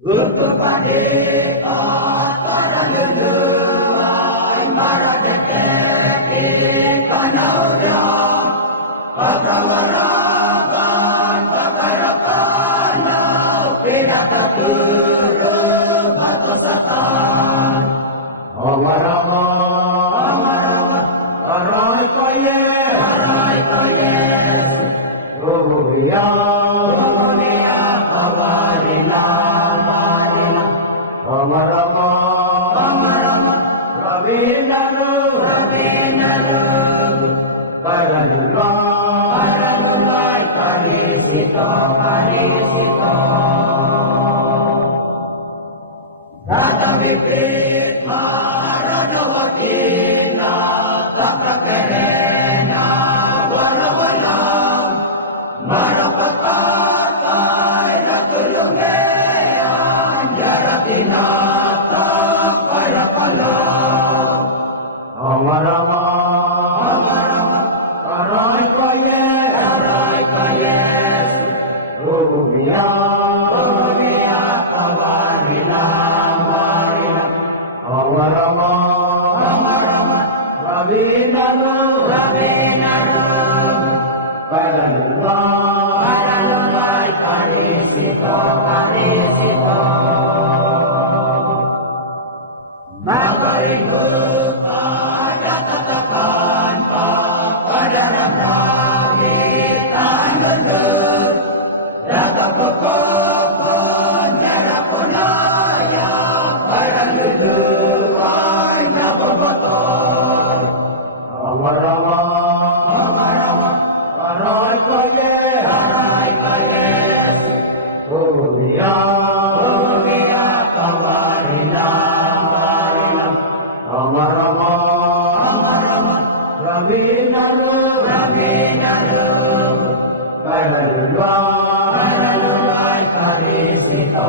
Gusto padita saraluluay maradete ikanauda kasawarakan sakayakanaw pinakatulog at kasasan Amarama Aray kaye Ruya Kawarila Amarama Ravinaru Karalulay Karisito Tatangipit Maranawasina Sakakena Wala-walang Marapatay Natulungan Jaratinasa Kaya-kala Amarama Aray kaye Ruya Kawarila Amarama Ravinaru Karalulay Karisito Makaingot Katatakan pa Kadarasangit ang lulod Nakapagpapon Narapunaya Karaluluay Napabato Amarama Aray kaye Ruya Kawarila Amarama Ravinaru Karalulay Karisito